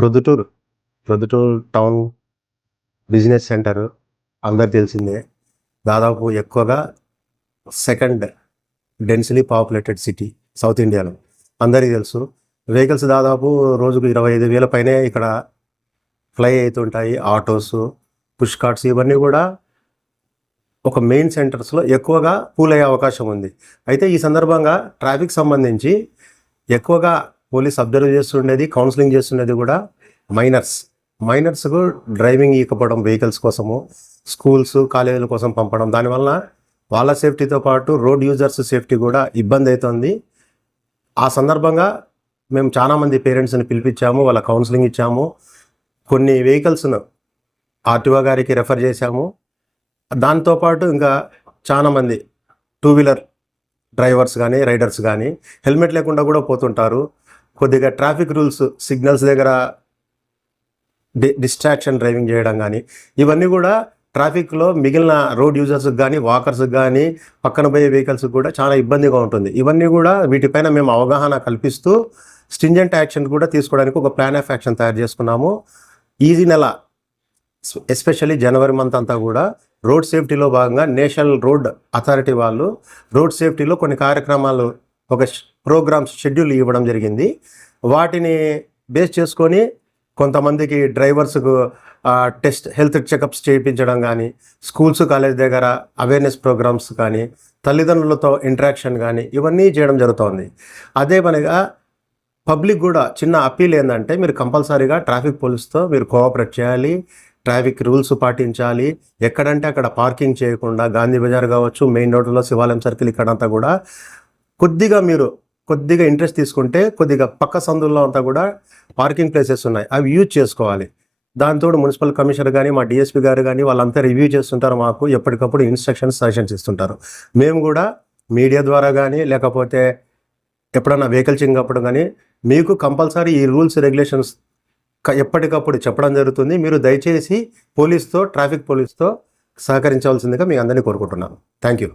Proddatur. Proddatur town business centre అందరికి తెలిసిందే. దాదాపు ఎక్కువగా సెకండ్ డెన్సిలీ పాపులేటెడ్ సిటీ సౌత్ ఇండియాలో అందరికీ తెలుసు. వెహికల్స్ దాదాపు రోజుకు 25,000 పైనే ఇక్కడ ఫ్లై అవుతుంటాయి. ఆటోస్, పుష్ కార్ట్స్ ఇవన్నీ కూడా ఒక మెయిన్ సెంటర్స్లో ఎక్కువగా పూల్ అయ్యే అవకాశం ఉంది. అయితే ఈ సందర్భంగా ట్రాఫిక్ సంబంధించి ఎక్కువగా పోలీస్ అబ్జర్వ్ చేస్తుండేది, కౌన్సిలింగ్ చేస్తుండేది కూడా మైనర్స్కు డ్రైవింగ్ ఇవ్వకపోవడం, వెహికల్స్ కోసము స్కూల్స్ కాలేజీల కోసం పంపడం, దానివల్ల వాళ్ళ సేఫ్టీతో పాటు రోడ్ యూజర్స్ సేఫ్టీ కూడా ఇబ్బంది అవుతుంది. ఆ సందర్భంగా మేము చాలామంది పేరెంట్స్ని పిలిపించాము, వాళ్ళ కౌన్సిలింగ్ ఇచ్చాము. కొన్ని వెహికల్స్ను ఆర్టీఓ గారికి రెఫర్ చేశాము. దాంతోపాటు ఇంకా చాలామంది 2 వీలర్ డ్రైవర్స్ కానీ రైడర్స్ కానీ హెల్మెట్ లేకుండా కూడా పోతుంటారు. కొద్దిగా ట్రాఫిక్ రూల్స్ సిగ్నల్స్ దగ్గర డిస్ట్రాక్షన్ డ్రైవింగ్ చేయడం కానీ ఇవన్నీ కూడా ట్రాఫిక్లో మిగిలిన రోడ్ యూజర్స్కి కానీ వాకర్స్కి కానీ పక్కన పోయే వెహికల్స్కి కూడా చాలా ఇబ్బందిగా ఉంటుంది. ఇవన్నీ కూడా వీటిపైన మేము అవగాహన కల్పిస్తూ స్ట్రింజెంట్ యాక్షన్ కూడా తీసుకోవడానికి ఒక ప్లాన్ ఆఫ్ యాక్షన్ తయారు చేసుకున్నాము. ఈ నెల ఎస్పెషల్లీ జనవరి మంత్ అంతా కూడా రోడ్ సేఫ్టీలో భాగంగా నేషనల్ రోడ్ అథారిటీ వాళ్ళు రోడ్ సేఫ్టీలో కొన్ని కార్యక్రమాలు, ఒక ప్రోగ్రామ్స్ షెడ్యూల్ ఇవ్వడం జరిగింది. వాటిని బేస్ చేసుకొని కొంతమందికి డ్రైవర్స్కు హెల్త్ చెకప్స్ చేయించడం కానీ, స్కూల్స్ కాలేజ్ దగ్గర అవేర్నెస్ ప్రోగ్రామ్స్ కానీ, తల్లిదండ్రులతో ఇంటరాక్షన్ కానీ ఇవన్నీ చేయడం జరుగుతోంది. అదే పనిగా పబ్లిక్ కూడా చిన్న అప్పీల్ ఏంటంటే, మీరు కంపల్సరీగా ట్రాఫిక్ పోలీస్తో మీరు కోఆపరేట్ చేయాలి, ట్రాఫిక్ రూల్స్ పాటించాలి. ఎక్కడంటే అక్కడ పార్కింగ్ చేయకుండా, గాంధీ బజార్ కావచ్చు, మెయిన్ రోడ్లో శివాలయం సర్కిల్ ఇక్కడంతా కూడా కొద్దిగా ఇంట్రెస్ట్ తీసుకుంటే కొద్దిగా పక్క సందుల్లో అంతా కూడా పార్కింగ్ ప్లేసెస్ ఉన్నాయి, అవి యూజ్ చేసుకోవాలి. దాంతో మున్సిపల్ కమిషనర్ కానీ మా డిఎస్పీ గారు కానీ వాళ్ళంతా రివ్యూ చేస్తుంటారు, మాకు ఎప్పటికప్పుడు ఇన్స్ట్రక్షన్స్ సజెషన్స్ ఇస్తుంటారు. మేము కూడా మీడియా ద్వారా కానీ లేకపోతే ఎప్పుడన్నా వెహికల్ చెకింగ్ అప్పుడు కానీ మీకు కంపల్సరీ ఈ రూల్స్ రెగ్యులేషన్స్ ఎప్పటికప్పుడు చెప్పడం జరుగుతుంది. మీరు దయచేసి ట్రాఫిక్ పోలీస్తో సహకరించవలసిందిగా మీ అందరినీ కోరుకుంటున్నాను. Thank you.